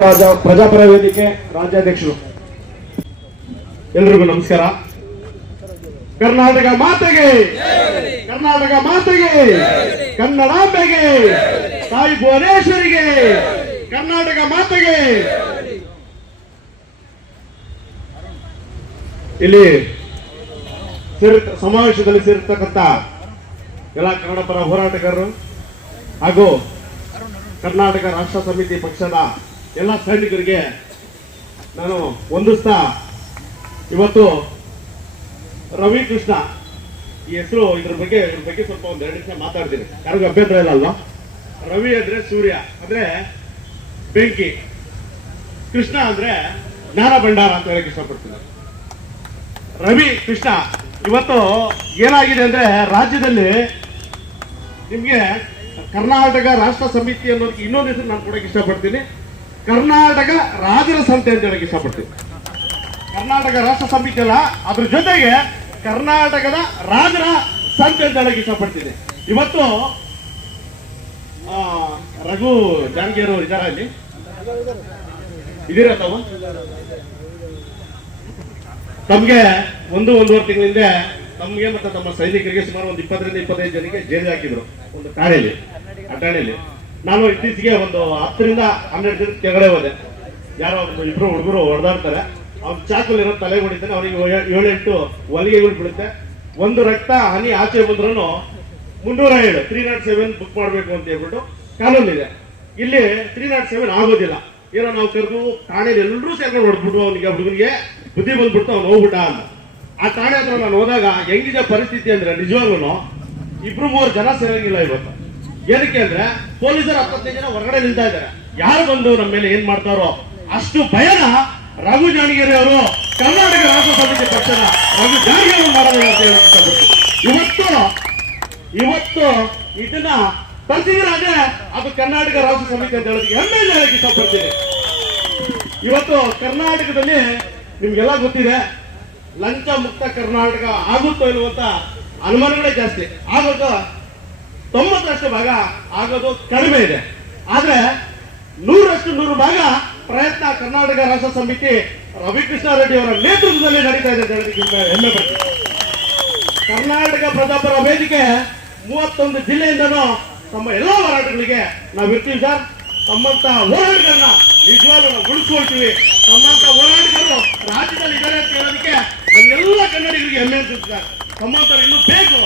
ಪ್ರಜಾಪರ ವೇದಿಕೆ ರಾಜ್ಯಾಧ್ಯಕ್ಷರು ಎಲ್ರಿಗೂ ನಮಸ್ಕಾರ. ಕರ್ನಾಟಕ ಮಾತೆಗೆ, ಕರ್ನಾಟಕ ಮಾತೆಗೆ, ಕನ್ನಡಾಂಬೆಗೆ, ತಾಯಿ ಭುವನೇಶ್ವರಿಗೆ, ಕರ್ನಾಟಕ ಮಾತೆಗೆ. ಇಲ್ಲಿ ಸಮಾವೇಶದಲ್ಲಿ ಸೇರಿರ್ತಕ್ಕಂಥ ಎಲ್ಲ ಕನ್ನಡ ಪರ ಹೋರಾಟಗಾರರು ಹಾಗೂ ಕರ್ನಾಟಕ ರಾಷ್ಟ್ರ ಸಮಿತಿ ಪಕ್ಷದ ಎಲ್ಲ ಸೈನಿಕರಿಗೆ ನಾನು ವಂದಿಸ್ತಾ, ಇವತ್ತು ರವಿ ಕೃಷ್ಣ ಈ ಹೆಸರು ಇದ್ರ ಬಗ್ಗೆ ಸ್ವಲ್ಪ ಒಂದ್ 2 ನಿಮಿಷ ಮಾತಾಡ್ತೀನಿ. ಯಾರಿಗೂ ಅಭ್ಯಂತರ ಇಲ್ಲ ಅಲ್ವಾ? ರವಿ ಅಂದ್ರೆ ಸೂರ್ಯ ಅಂದ್ರೆ ಬೆಂಕಿ, ಕೃಷ್ಣ ಅಂದ್ರೆ ಜ್ಞಾನ ಭಂಡಾರ ಅಂತ ಹೇಳಕ್ ಇಷ್ಟಪಡ್ತೀನಿ. ರವಿ ಕೃಷ್ಣ ಇವತ್ತು ಏನಾಗಿದೆ ಅಂದ್ರೆ ರಾಜ್ಯದಲ್ಲಿ ನಿಮ್ಗೆ ಕರ್ನಾಟಕ ರಾಷ್ಟ್ರ ಸಮಿತಿ ಅನ್ನೋದಕ್ಕೆ ಇನ್ನೊಂದು ಹೆಸರು ನಾನು ಕೊಡಕ್ಕೆ ಇಷ್ಟಪಡ್ತೀನಿ. ಕರ್ನಾಟಕ ರಾಜರ ಸಂತೆ ಅಂತ ಹೇಳಕ್ ಇಷ್ಟಪಡ್ತೀನಿ. ಕರ್ನಾಟಕ ರಾಷ್ಟ್ರ ಸಮಿತಿ ಅಲ್ಲ, ಅದ್ರ ಜೊತೆಗೆ ಕರ್ನಾಟಕದ ರಾಜರ ಸಂತೆ ಅಂತ ಹೇಳಕ್ ಇಷ್ಟಪಡ್ತೀನಿ. ಇವತ್ತು ರಘು ಜಾನಗಿಯವರು ಇದಾರ, ಇಲ್ಲಿ ಇದೀರ ತಾವು? ತಮ್ಗೆ 1-1.5 ತಿಂಗಳಿಂದ ತಮ್ಗೆ ಮತ್ತೆ ತಮ್ಮ ಸೈನಿಕರಿಗೆ ಸುಮಾರು ಒಂದು 20-25 ಜನಕ್ಕೆ ಜೈಲು ಹಾಕಿದ್ರು ಒಂದು ಠಾಣೆಯಲ್ಲಿ. ಆ ಠಾಣೆಯಲ್ಲಿ ನಾನು ಇತ್ತೀಚೆಗೆ ಒಂದು 10-12 ದಿನ ಕೆಳಗಡೆ ಹೋದೆ. ಯಾರೋ ಇಬ್ರು ಹುಡುಗರು ಹೊಡೆದಾಡ್ತಾರೆ, ಅವ್ನು ಚಾಕುಲ್ ಇರೋ ತಲೆ ಹೊಡಿತಾನೆ, ಅವನಿಗೆ 7-8 ಹೊಲಿಗೆಗಳು ಬೀಳುತ್ತೆ. ಒಂದು ರಕ್ತ ಹನಿ ಆಚೆ ಬಂದ್ರು 307 307 ಬುಕ್ ಮಾಡ್ಬೇಕು ಅಂತ ಹೇಳ್ಬಿಟ್ಟು ಕಾನೂನಿದೆ. ಇಲ್ಲಿ 307 ಆಗೋದಿಲ್ಲ. ಏನೋ ನಾವು ಕರೆದು ಠಾಣೆಯಲ್ಲಿ ಎಲ್ಲರೂ ಸೇರ್ಕೊಂಡು ಹೊಡೆದ್ಬಿಟ್ಟು ಅವನಿಗೆ ಹುಡುಗನಿಗೆ ಬುದ್ಧಿ ಬಂದ್ಬಿಟ್ಟು ಅವ್ನು ಹೋಗ್ಬಿಟ್ಟ ಅಂತ. ಆ ಠಾಣೆ ಹತ್ರ ನಾನು ಹೋದಾಗ ಹೆಂಗಿದೆ ಪರಿಸ್ಥಿತಿ ಅಂದ್ರೆ ನಿಜವಾಗ್ಲೂ 2-3 ಜನ ಸೇರಂಗಿಲ್ಲ ಇವತ್ತು. ಏನಕ್ಕೆ ಅಂದ್ರೆ ಪೊಲೀಸರು 25 ಜನ ಹೊರಗಡೆ ನಿಲ್ತಾ ಇದ್ದಾರೆ. ಯಾರು ಬಂದು ನಮ್ಮ ಮೇಲೆ ಏನ್ ಮಾಡ್ತಾರೋ ಅಷ್ಟು ಭಯನ ರಘು ಜಾನಗಿರಿ ಅವರು ಕರ್ನಾಟಕ ರಾಷ್ಟ್ರ ಸಮಿತಿ ಪಕ್ಷದ ರಘು ಜಾನಗಿರಿ ಅವರು ಮಾಡೋದಿಲ್ಲ ಅಂತ ಹೇಳಿ ಇಷ್ಟಪಡ್ತೀನಿ. ಇವತ್ತು ಇದನ್ನ ತರ್ಸಿದ್ರೆ ಅದು ಕರ್ನಾಟಕ ರಾಷ್ಟ್ರ ಸಮಿತಿ ಅಂತ ಹೇಳೋದಕ್ಕೆ ಹೆಮ್ಮೆ ಹೇಳಕ್ಕೆ ಇಷ್ಟಪಡ್ತೀನಿ. ಇವತ್ತು ಕರ್ನಾಟಕದಲ್ಲಿ ನಿಮ್ಗೆಲ್ಲ ಗೊತ್ತಿದೆ, ಲಂಚ ಮುಕ್ತ ಕರ್ನಾಟಕ ಆಗುತ್ತೋ ಇರುವಂತ ಅನುಮಾನಗಳೇ ಜಾಸ್ತಿ. ಆಗೋದು 90% ಭಾಗ ಆಗೋದು ಕಡಿಮೆ ಇದೆ. ಆದ್ರೆ 100% ಭಾಗ ಪ್ರಯತ್ನ ಕರ್ನಾಟಕ ರಾಷ್ಟ್ರ ಸಮಿತಿ ರವಿಕೃಷ್ಣ ರೆಡ್ಡಿ ಅವರ ನೇತೃತ್ವದಲ್ಲಿ ನಡೀತಾ ಇದೆ ಅಂತ ಹೇಳೋದಕ್ಕಿಂತ ಹೆಮ್ಮೆ ಪಡ್ತೀನಿ. ಕರ್ನಾಟಕ ಪ್ರಜಾಪರ ವೇದಿಕೆ 31 ಜಿಲ್ಲೆಯಿಂದನೂ ತಮ್ಮ ಎಲ್ಲಾ ಹೋರಾಟಗಳಿಗೆ ನಾವು ಇರ್ತೀವಿ ಸರ್. ತಮ್ಮಂತ ಹೋರಾಟಗಾರನ್ನ ನಿಜವಾಗ್ಲೂ ನಾವು ಉಳಿಸ್ಕೊಳ್ತೀವಿ. ತಮ್ಮಂತ ಹೋರಾಟಗಾರರು ರಾಜ್ಯದಲ್ಲಿ ಇದ್ದಾರೆ ಅಂತ ಹೇಳೋದಕ್ಕೆ ನಮ್ಗೆಲ್ಲ ಕನ್ನಡಿಗರಿಗೆ ಹೆಮ್ಮೆ ಅನ್ಸುತ್ತೆ ಸರ್. ತಮ್ಮಂತ ಇನ್ನೂ ಬೇಕು.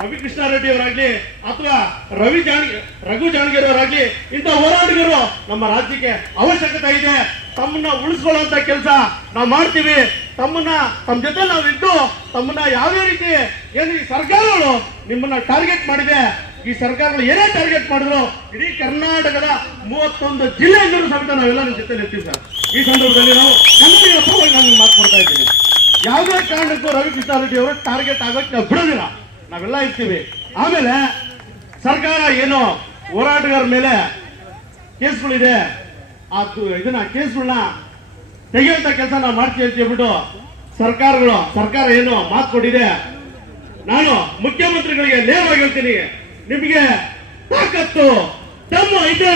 ರವಿಕೃಷ್ಣ ರೆಡ್ಡಿ ಅವರಾಗ್ಲಿ ಅಥವಾ ರಘು ಜಾನಗಿರಿ ಅವರಾಗ್ಲಿ ಇಂಥ ಹೋರಾಟಗಾರರು ನಮ್ಮ ರಾಜ್ಯಕ್ಕೆ ಅವಶ್ಯಕತೆ ಇದೆ. ತಮ್ಮನ್ನ ಉಳಿಸ್ಕೊಳ್ಳುವಂತ ಕೆಲಸ ನಾವು ಮಾಡ್ತೀವಿ. ತಮ್ಮ ಜೊತೆ ನಾವು ಇದ್ದು ತಮ್ಮನ್ನ ಯಾವುದೇ ರೀತಿ ಏನು ಈ ಸರ್ಕಾರಗಳು ನಿಮ್ಮನ್ನ ಟಾರ್ಗೆಟ್ ಮಾಡಿದೆ, ಈ ಸರ್ಕಾರಗಳು ಏನೇ ಟಾರ್ಗೆಟ್ ಮಾಡಿದ್ರು ಇಡೀ ಕರ್ನಾಟಕದ 31 ಜಿಲ್ಲೆಯಿಂದಲೂ ಸಮೇತ ನಾವೆಲ್ಲ ನಿಮ್ಮ ಜೊತೆ ಇರ್ತೀವಿ ಸರ್. ಈ ಸಂದರ್ಭದಲ್ಲಿ ನಾವು ಕನ್ನಡಿಗರ ಪರವಾಗಿ ನಾನು ಮಾತು ಕೊಡ್ತಾ ಇದ್ದೀನಿ. ಯಾವುದೇ ಕಾರಣಕ್ಕೂ ರವಿಕೃಷ್ಣ ರೆಡ್ಡಿ ಅವರು ಟಾರ್ಗೆಟ್ ಆಗೋಕ್ಕೆ ನಾವು ಬಿಡೋದಿಲ್ಲ, ನಾವೆಲ್ಲ ಇರ್ತೀವಿ. ಆಮೇಲೆ ಸರ್ಕಾರ ಏನು ಹೋರಾಟಗಾರರ ಮೇಲೆ ಕೇಸ್ಗಳಿದೆ, ಇದನ್ನ ಕೇಸ್ಗಳನ್ನ ತೆಗೆಯುವಂತ ಕೆಲಸ ನಾವು ಮಾಡ್ತೀವಿ ಅಂತ ಹೇಳ್ಬಿಟ್ಟು ಸರ್ಕಾರ ಏನು ಮಾತು ಕೊಟ್ಟಿದೆ. ನಾನು ಮುಖ್ಯಮಂತ್ರಿಗಳಿಗೆ ನೇರವಾಗಿ ಹೇಳ್ತೀನಿ, ನಿಮಗೆ ತಾಕತ್ತು ತಮ್ಮ ಇದೆ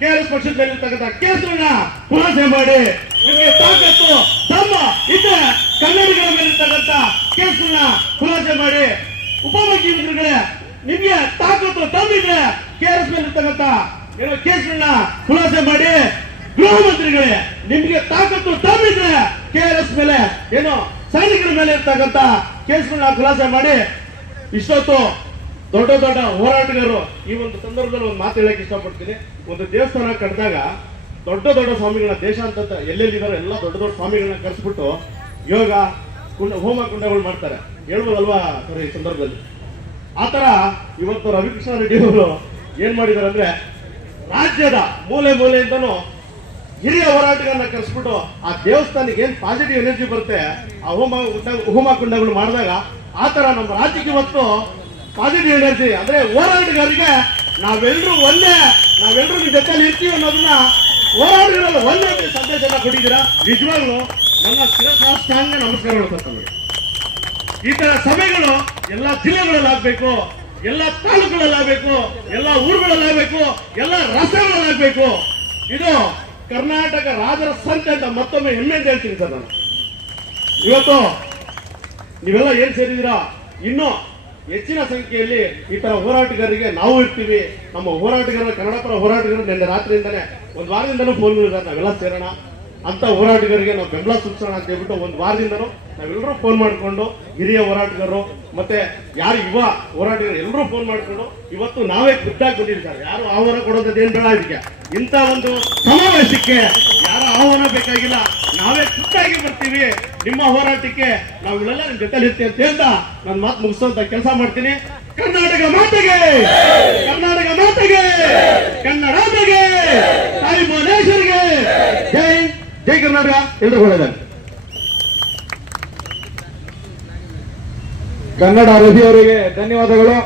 ಕೆಆರ್ಎಸ್ ಪಕ್ಷದಲ್ಲಿರ್ತಕ್ಕಂಥ ಕೇಸ್ಗಳನ್ನ ಖುಲಾಸೆ ಮಾಡಿ. ನಿಮಗೆ ತಾಕತ್ತು ತಮ್ಮ ಇದೆ ಕನ್ನಡಿಗರ ಮೇಲಿರ್ತಕ್ಕಂಥ ಕೇಸ್ಗಳನ್ನ ಖುಲಾಸೆ ಮಾಡಿ. ಉಪಮುಖ್ಯಮಂತ್ರಿಗಳೇ, ನಿಮಗೆ ತಾಕತ್ತು ತಮ್ಮಿದೆ ಕೆಆರ್ಎಸ್ ಮೇಲಿರ್ತಕ್ಕಂಥ ಏನೋ ಕೇಸ್ಗಳನ್ನ ಖುಲಾಸೆ ಮಾಡಿ. ಗೃಹ ಮಂತ್ರಿಗಳೇ, ನಿಮ್ಗೆ ತಾಕತ್ತು ತಮ್ಮಿದ್ರೆ ಕೆಆರ್ಎಸ್ ಮೇಲೆ ಏನೋ ಸೈನಿಕರ ಮೇಲೆ ಇರ್ತಕ್ಕಂಥ ಕೇಸ್ಗಳನ್ನ ಖುಲಾಸೆ ಮಾಡಿ. ಇಷ್ಟೊತ್ತು ದೊಡ್ಡ ಹೋರಾಟಗಾರರು ಈ ಒಂದು ಸಂದರ್ಭದಲ್ಲಿ ಒಂದು ಮಾತು ಹೇಳಕ್ ಇಷ್ಟಪಡ್ತೀನಿ. ಒಂದು ದೇವಸ್ಥಾನ ಕಟ್ಟಿದಾಗ ದೊಡ್ಡ ಸ್ವಾಮಿಗಳನ್ನ ದೇಶಾಂತ ಎಲ್ಲೆಲ್ಲಿದ್ದಾರೋ ಎಲ್ಲ ದೊಡ್ಡ ಸ್ವಾಮಿಗಳನ್ನ ಕರೆಸ್ಬಿಟ್ಟು ಯೋಗ ಹೋಮ ಕುಂಡಗಳು ಮಾಡ್ತಾರೆ, ಹೇಳ್ಬೋದಲ್ವಾ ಸರ್ ಈ ಸಂದರ್ಭದಲ್ಲಿ. ಆತರ ಇವತ್ತು ರವಿಕೃಷ್ಣ ರೆಡ್ಡಿ ಅವರು ಏನ್ ಮಾಡಿದಾರೆ ಅಂದ್ರೆ ರಾಜ್ಯದ ಮೂಲೆಯಿಂದನೂ ಹಿರಿಯ ಹೋರಾಟಗಾರನ್ನ ಕರೆಸ್ಬಿಟ್ಟು ಆ ದೇವಸ್ಥಾನಕ್ಕೆ ಏನ್ ಪಾಸಿಟಿವ್ ಎನರ್ಜಿ ಬರುತ್ತೆ ಆ ಹೋಮ ಕುಂಡಗಳು ಮಾಡಿದಾಗ ಆತರ ನಮ್ಮ ರಾಜ್ಯಕ್ಕೆ ಇವತ್ತು ಪಾಸಿಟಿವ್ ಎನರ್ಜಿ ಅಂದ್ರೆ ಹೋರಾಟಗಾರರಿಗೆ ನಾವೆಲ್ಲರೂ ನಿಮ್ ಜೊತೆಲಿ ಇರ್ತೀವಿ ಅನ್ನೋದನ್ನ ಹೋರಾಟಗಾರರು ಒಂದೇ ಸಂದೇಶನ ಕೊಟ್ಟಿದ್ದೀರಾ. ನಿಜವಾಗ್ಲೂ ನನ್ನ ಶಿರಸಾಷ್ಟಾಂಗ ನಮಸ್ಕಾರಗಳು ಸರ್. ಈ ತರ ಸಭೆಗಳು ಎಲ್ಲ ಜಿಲ್ಲೆಗಳಲ್ಲಿ ಆಗ್ಬೇಕು, ಎಲ್ಲ ತಾಲೂಕುಗಳಲ್ಲಾಗಬೇಕು, ಎಲ್ಲ ಊರುಗಳಲ್ಲಾಗಬೇಕು, ಎಲ್ಲ ರಾಷ್ಟ್ರಗಳಲ್ಲಾಗಬೇಕು. ಇದು ಕರ್ನಾಟಕ ರಾಜರ ಸಂತೆ ಅಂತ ಮತ್ತೊಮ್ಮೆ ಹೆಮ್ಮೆಯಿಂದ ಹೇಳ್ತೀನಿ ಸರ್ ನಾನು. ಇವತ್ತು ನೀವೆಲ್ಲ ಏನ್ ಸೇರಿದ್ದೀರಾ, ಇನ್ನೂ ಹೆಚ್ಚಿನ ಸಂಖ್ಯೆಯಲ್ಲಿ ಈ ತರ ಹೋರಾಟಗಾರರಿಗೆ ನಾವು ಇರ್ತೀವಿ. ನಮ್ಮ ಹೋರಾಟಗಾರರ ಕನ್ನಡ ಪರ ಹೋರಾಟಗಾರರು ನಿನ್ನೆ ರಾತ್ರಿಯಿಂದನೇ ಒಂದು ವಾರದಿಂದನೂ ಫೋನ್ಗಳಿದ್ದಾರೆ, ನಾವೆಲ್ಲ ಸೇರೋಣ ಅಂತ ಹೋರಾಟಗಾರರಿಗೆ ನಾವು ಬೆಂಬಲ ಸೂಚಿಸೋಣ ಅಂತ ಹೇಳ್ಬಿಟ್ಟು ಒಂದು ವಾರದಿಂದನೂ ನಾವೆಲ್ಲರೂ ಫೋನ್ ಮಾಡಿಕೊಂಡು ಹಿರಿಯ ಹೋರಾಟಗಾರರು ಮತ್ತೆ ಯಾರು ಯುವ ಹೋರಾಟಗಾರರು ಎಲ್ಲರೂ ಫೋನ್ ಮಾಡಿಕೊಂಡು ಇವತ್ತು ನಾವೇ ಖುದ್ದಾಗಿ ಬಂದಿರ್ತಾರೆ. ಯಾರು ಆಹ್ವಾನ ಕೊಡೋದೇನು ಬೇಡ. ಇದಕ್ಕೆ ಇಂಥ ಒಂದು ಸಮಾವೇಶಕ್ಕೆ ಯಾರ ಆಹ್ವಾನ ಬೇಕಾಗಿಲ್ಲ, ನಾವೇ ಖುದ್ದಾಗಿ ಬರ್ತೀವಿ. ನಿಮ್ಮ ಹೋರಾಟಕ್ಕೆ ನಾವೆಲ್ಲ ನಿಮ್ ಜೊತೆ ಇರ್ತೀವಿ ಅಂತ ಹೇಳ್ತಾ ನನ್ನ ಮಾತು ಮುಗಿಸುವಂತ ಕೆಲಸ ಮಾಡ್ತೀನಿ. ಕರ್ನಾಟಕ ಮಾತೆಗೆ, ಕರ್ನಾಟಕ ಮಾತೆಗೆ, ಕನ್ನಡಾತೆಗೆ, ತಾಯಿ ಭುವನೇಶ್ವರಿಗೆ ಜೈ ಜೈ ಕರ್ನಾಟಕ. ಎಲ್ರಿಗೂ ಒಳ್ಳೆಯದಾಗಲಿ. ಕನ್ನಡ ರವಿ ಅವರಿಗೆ ಧನ್ಯವಾದಗಳು.